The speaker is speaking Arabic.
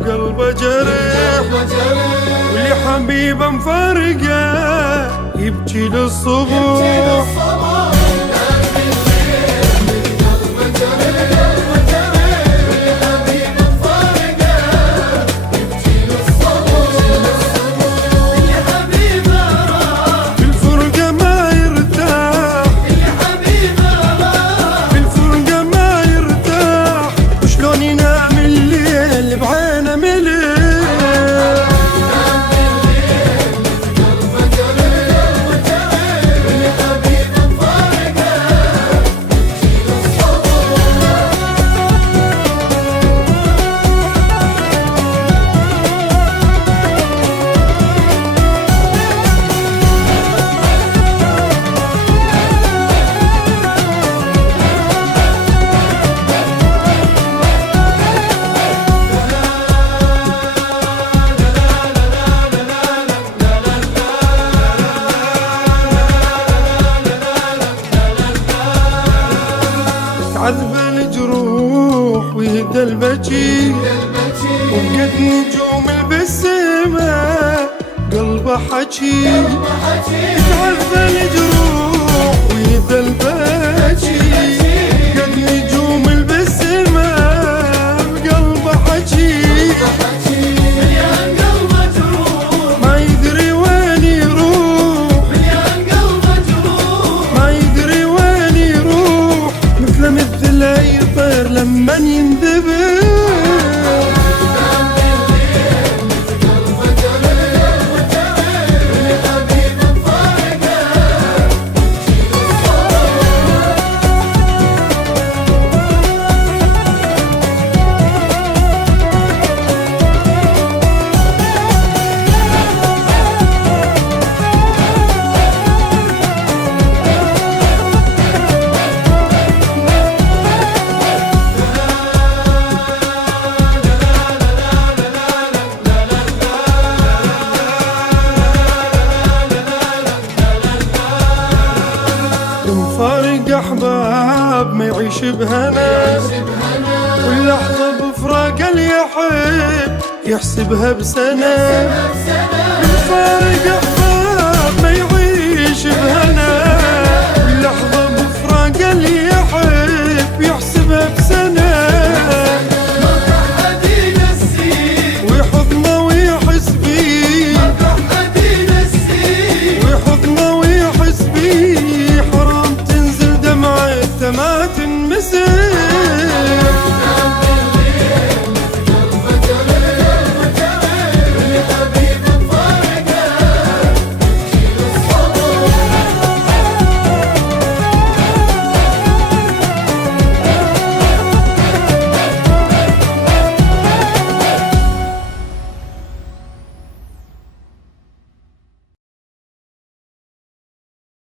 بقلبه جرح، واللي حبيبه مفارقه يبكي للصبح. عذب الجروح ويهدى البكي، وبقد نجوم بالسما قلبه حكي. تعذب الجروح ويهدى البكي، قد نجوم بالسما قلبه حكي. ما يدري وين يروح، ما يدري وين يروح، مثل اي طير لما ينذبح. فارق أحباب ما يعيش بهنا، واللحظة بفراق اللي يحب يحسبها بسنة.